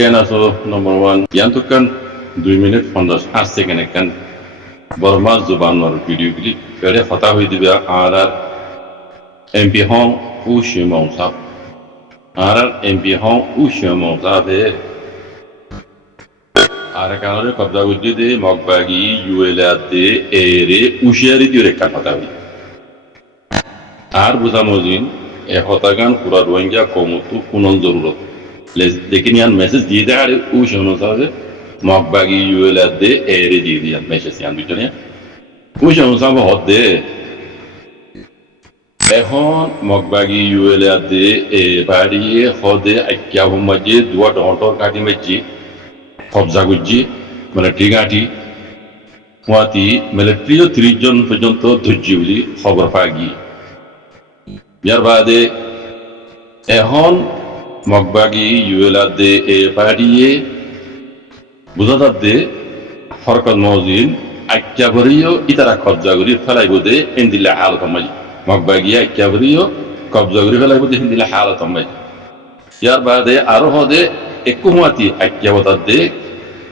Ken also number one. Yantukan 2 minutes 58 kan Burma Zuban or video clip. Very Fatawi Divya RR MP Hong Ushimon Sap. RR MP Hong Ushimon Sabe Arakanore Kabda Ujide Mogbagi ULAD Ere Ushari Dureka Fatawi. আর বুঝামজিন এ হতাগান পুরা রোহিঙ্গা কমতু পুনন জরুরত लेकिन यार message दिए थे यार उस अनुसार मकबागी ULA दे array दिए दिया मैसेज यार बिचने उस अनुसार बहुत दे এখন মকবাগি ইউএলএ দে এ বাড়িয়ে হদে আক্যা হুমাজে দুয়া ডন্টর কাটি মেজি কবজা গুজি মিলিটারি গাটি ওয়াতি মিলিটারিও 30 জন পর্যন্ত ধৈর্য বলি খবর পাগি ইয়ার বাদে এখন মকবাগি ইউএলএ দে এ বাড়িয়ে বুঝাতে হরকত মজিন আক্যা ভরিও ইতারা কবজা করি ফেলাইব দে এন্দিলা হালত মাই মকবাগি আক্যা ভরিও কবজা করি ফেলাইব দে এন্দিলা হালত মাই ইয়ার বাদে আরো হদে একুমাতি আক্যা বতা দে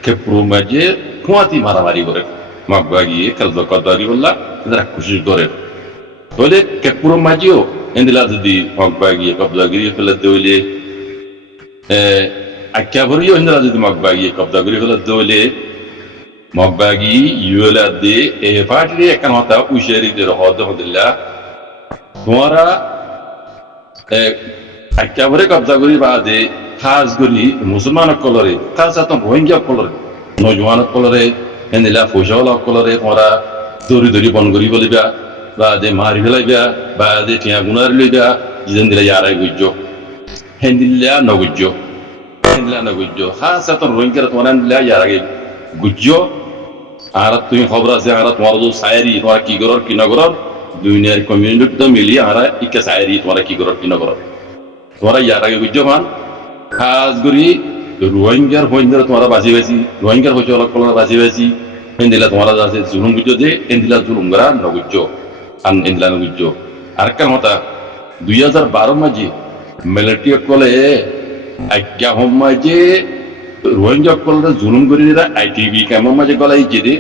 খেপ্রু মাঝে কুয়াতি মারামারি করে মকবাগি কবজা করি বললা ইতারা খুশি করে বলে খেপ্রু মাঝেও এন্দিলা যদি মকবাগি কবজা করি ফেলে দইলে আক্যা ভরিও এন্দিলা যদি মকবাগি কবজা করি ফেলে দইলে মকবাগি ইউএলএ দে এ পার্টি একখান হতা উশারি দে হদ হদিল্লা তোমারা আক্যা ভরে কবজা করি বাদে খাস করি মুসলমান কলরে খাস আত রোহিঙ্গা কলরে নজওয়ান কলরে এন্দিলা ফৌজাওয়ালা কলরে তোমরা দৌড়ি দৌড়ি বন করি বলিবা বাদে মারি ফেলাইবা বাদে টিয়া গুনার লইবা যেন্দিলা ইয়ারাই গুজ্জো হেন্দিলা নগুজ্জো খাস আত রোহিঙ্গা তোমরা এন্দিলা ইয়ারাই গুজ্জো আর তুমি খবর আছে আর তোমার যে সায়রি তোমার কি করর কি না করর দুনিয়ার কমিউনিটি তো মিলি আর ইকে সায়রি তোমার কি করর কি না করর তোমরা ইয়ার আগে বুঝছো মান খাস করি রোহিঙ্গার হইন্দর তোমরা বাজি বাজি রোহিঙ্গার হইছে অলক কলর বাজি বাজি এন্দিলা তোমরা আছে জুলুম বুঝছো যে এন্দিলা জুলুম গরা নগুজ্জো আন এন্দিলা নগুজ্জো আর কার মতা 2012 মাঝে মিলিটারি কলে আজ্ঞা হম মাঝে রোহিঙ্গা কলরে জুলুম করিরা আইটিবি কেমন মাঝে গলাই যেতে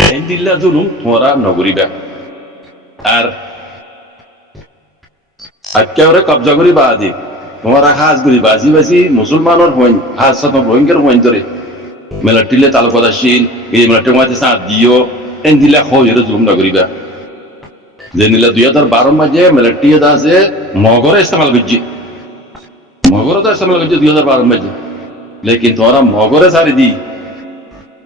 এন্দিল্লা জুলুম তোমরা নগরিবা আর আক্যারে কবজা করি বাদে তোমরা হাজ করি বাজি বাজি মুসলমানের হইন হাজ সাথ রোহিঙ্গার হইন ধরে মিলিটারিলে তালুকাদাশীল এই মিলিটারি মাঝে সাথ দিও এন্দিল্লা হইরে জুলুম নগরিবা যেনিলা 2012 মাঝে মিলিটারি আছে মগরে ইস্তেমাল করছি মগরে তো ইস্তেমাল করছি 2012 মাঝে लेकिन तुम्हारा मगरे सारी दी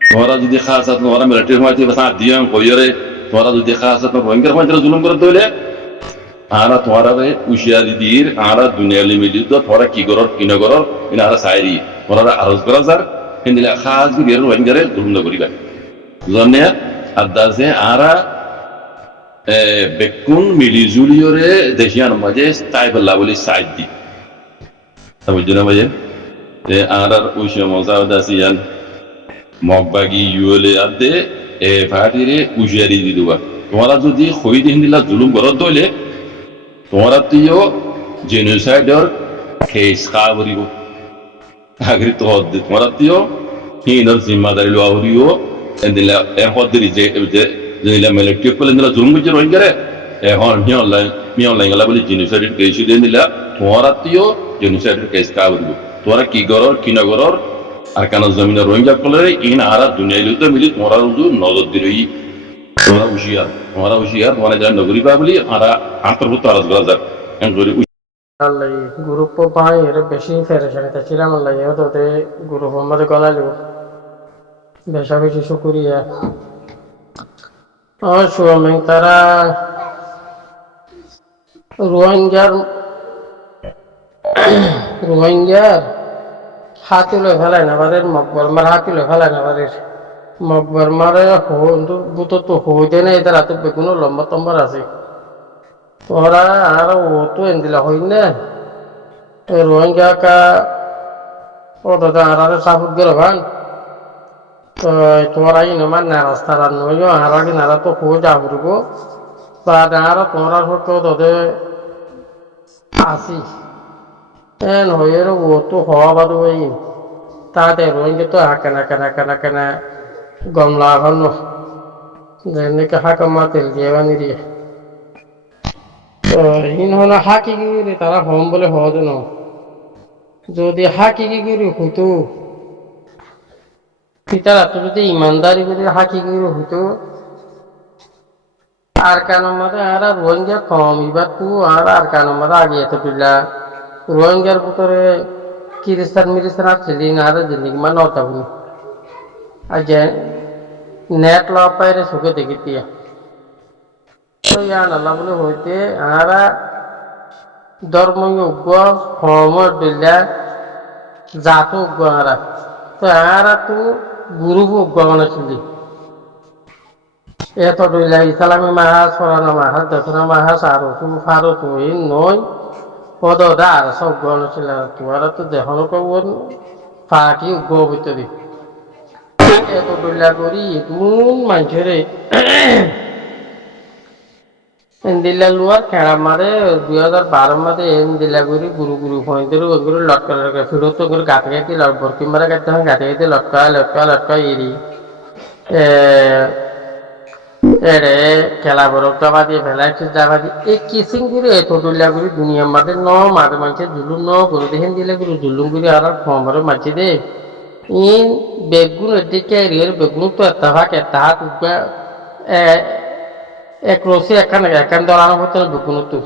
तुम्हारा जो देखा साथ तुम्हारा मिलिट्री में थी बस दिया कोई रे तुम्हारा जो देखा साथ रोहिंग्या में जुल्म कर दोले आरा तुम्हारा रे उशियारी दीर आरा दुनिया ले मिली तो थोड़ा की गरर की न गरर इन आरा सायरी तुम्हारा आरोज करा सर हिंदिला खास की गेर रोहिंग्या रे जुल्म न करीगा जने अद्दा से आरा बेकुन मिली जुलियो रे देशियान मजे स्टाइबल बोली साइड दी समझो ना मजे আর উশে মজাওদা সিয়ান মকবাগি ইউএলএ আদে এ ফাটিরে উশারি দিদুবা তোমরা যদি খই দিলা জুলুম করত দইলে তোমরা তিও জেনোসাইডর কেস কাবরিব আগরি তো হদ তোমরা তিও হিনর জিম্মাদারি লওরিও এন্দিলা এ হদরি যে যেলা মিলিটারি কলে দিলা জুলুম করে রইঙ্গারে এখন মিয়নলাই গলা বলি জেনোসাইডের কেস দিলা তোমরা তিও জেনোসাইডের কেস কাবরিব তোরা কি গরর কি না গরর আর কেন জমিনের রোহিঙ্গা কলরে ইন আরা দুনিয়া লিতে মিলি তোমরা রুজু নজর দিলই তোমরা হুশিয়ার তোমরা যা নগরী পাবলি আরা আন্তর্ভুক্ত আরাজ করা যাক এন করি আল্লাহ গ্রুপ ভাই এর বেশি ফেরেশানিতে ছিলাম আল্লাহ এততে গ্রুপ আমাদের গলালো বেশা বেশি শুকরিয়া সুমি তারা রোহিঙ্গার হাতিলে ফেলায় না বাদের মকবর মার হাতিলে ফেলায় না বাদের মকবর মারে বুতো তো হইতে না এদের হাতে বেগুনো লম্বা টম্বার আছে তোরা আর ও তো এন্দিলা হই না রোহিঙ্গা কা ও দাদা আর সাফুত গেল ভান তো তোরা ইনো মান না রাস্তা রান নইও আর আগে নারা তো হো যাবরব বা আর তোরা হতো তোদের আসি এন হয়ে ও তো হওয়া বাদ ওই তাতে রোহিঙ্গা তো হাকানা গমলা হন যেনেকে হাকা মাতেল দিয়ে বানি দিয়ে তো ইন হলো হাকি গিরি তারা হম বলে হওয়া যেন যদি হাকি গিরি হইতো তারা তো যদি ইমানদারি করে হাকি গিরি হইতো আর কেন মধ্যে আর রোহিঙ্গা কম এবার তু আর কেন মধ্যে আগে এত পিলা রোহিঙ্গার ভিতরে কিরিস্তান মিরিস্তান আসছিলি না আর জিনিস মানে নটা বলি আর যে নেট ল পাইরে সুখে দেখি তিয়া তো ইয়া নাল্লা বলে হইতে আর ধর্ম উগ্র হমর দিল্লা জাত উগ্র আর তো আর তু গুরু উগ্র বানাইছিলি এত দিল্লা ইসলামী মাহাজ সরানা মাহাজ দশরা মাহাজ আর তু ফারো তু এই নয় পদ আর সব উগ্র ছিল তোমার তো দেখানো কবন পার্টি উগ্র ভিতরে এত দিল্লা করি কোন মানুষের এন্দিলা লুয়ার খেড়া মারে 2012 মাদে এন্দিলা গুরি গুরু ফোনদের ওগুলো লটকা ফিরত ওগুলো গাতে বরকি মারা গাতে লটকা এরি এরে খেলা বরফ যাবা দিয়ে ভেলাইছে যাবা দিয়ে এই কিসিং গুরি এত দিলা গুরি দুনিয়ার মাঝে মাঝে মানুষের জুলুম করে দেখেন দিলে গুরু জুলুম গুরি আর ফমরে মাঝে দে ইন বেগুন দিকে এর বেগুন তো একটা হাত উঠবা এক রসি এখান দলানো হতো বেগুন তো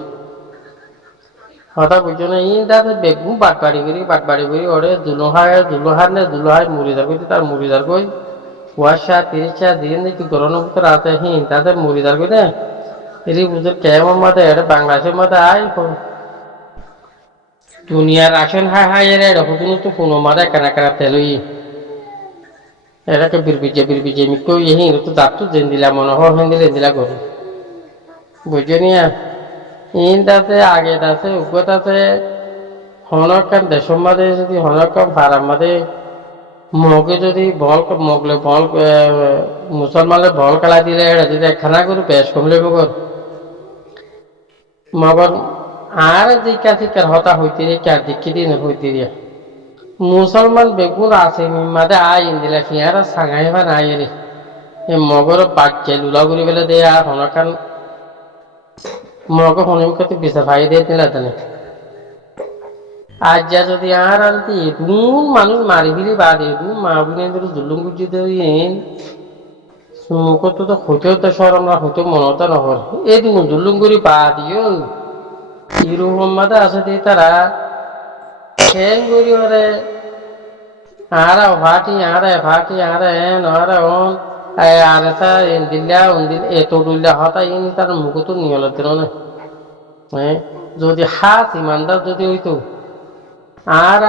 হঠাৎ বুঝছো না ইন দাদা বেগুন বাটবাড়ি করি ওরে দুলোহার মুড়িদার করি তার মুড়িদার কই 30 দিন নাকি গরমের ভিতরে আছে হিন তাদের মুড়িদার কই না এরি বুঝে কেমন মাঝে এটা বাংলাদেশের মাঝে আই দুনিয়ার রাশন হাই এর এরকম তো কোনো মাঝে একানা তেলই এটাকে বিরবিজে মিকো ইহি তো যাত্র জেন দিলা মনে হয় হেন দিলা করি বুঝছো নিয়া ইন তাতে আগে তাতে উগত আছে হনকান দেশের মাঝে যদি হনকান ফারাম মাঝে মগে যদি মগলে মুসলমানের বল খেলা দিলে এটা যদি একখানা করে বেশ কমলে মগর আর জিকার হতা হইতে রে কার দিকে দিন হইতে রে মুসলমান বেগুন আছে মাঝে আইন দিলা সিয়ারা সাঙাই বা নাই রে মগর বাচ্চা লুলা করি বেলে দেয় আর হনকান মগ হনিমকে বিচা ভাই দিয়ে দিলা তানে আজ যা যদি আর আনতি দুন মানুষ মারি ফিরি বাদে দু মা বিনে ধরে জুলুম গুজি দেন মুখত তো হইতেও তো সরম না হইতে মনতা নহর এই দুন জুলুম করি বাদিও ইরু মাদা আছে দিয়ে তারা খেন করি ওরে আরা ফাটি এন আরা অন আর এটা দিল্লা এত দিল্লা হতা ইন তার মুখত নিয়ল দিল না যদি হাত ইমানদার যদি হইতো আর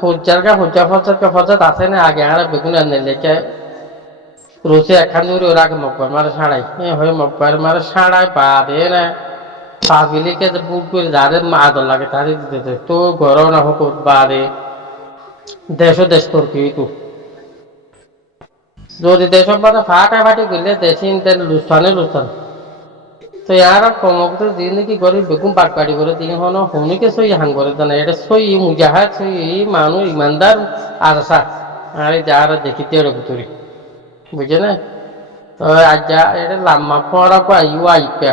হজ্জার আছে না আগে আর বেগুন আনে লেখে রসে একখান ধরে ওর আগে মকবার মারে সাড়াই হয়ে মকবার মারে সাড়াই পা দে না পা বিলিকে বুট করে যাদের আদর লাগে তাদের দিতে তো ঘরও না হোক বা দে দেশ তোর কি হইতো যদি দেশের মাঝে ফাটি করলে দেশিন লুস্তান তো ইয়ার কমক দিন কি করে বেগুন বাটবাড়ি করে দিন হন হনিকে সই হাং করে জানা এটা সই মুজাহাদ সই মানুষ ইমানদার আশা আর যারা দেখিতে ভিতরে বুঝে না তো আজ যা এটা লাম্মা পড়া পাইও আইপা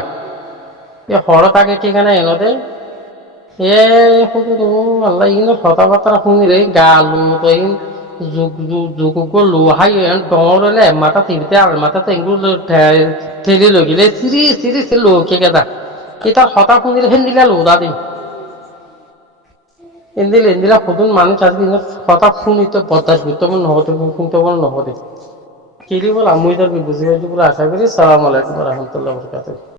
এ হর থাকে ঠিকানা এনদে এ আল্লাহ ইন কথাবার্তা শুনি রে গালু তো ইন যুগ লোহাই ডলে মাথা তিনতে আর মাথা তেঙ্গুলো ঠেলি লগিলে সিরি লোকে গেদা কি তার হতা শুনিলে হেন দিলা লোদা দিন এন্দিলা সদুন মানুষ আজকে হতা শুনিতে বরদাস্ত করতে নহতে শুনতে নহতে কি বল আমি তার বুঝে বলে আশা করি সালাম আলাইকুম রহমতুল্লাহ বরকাতুহ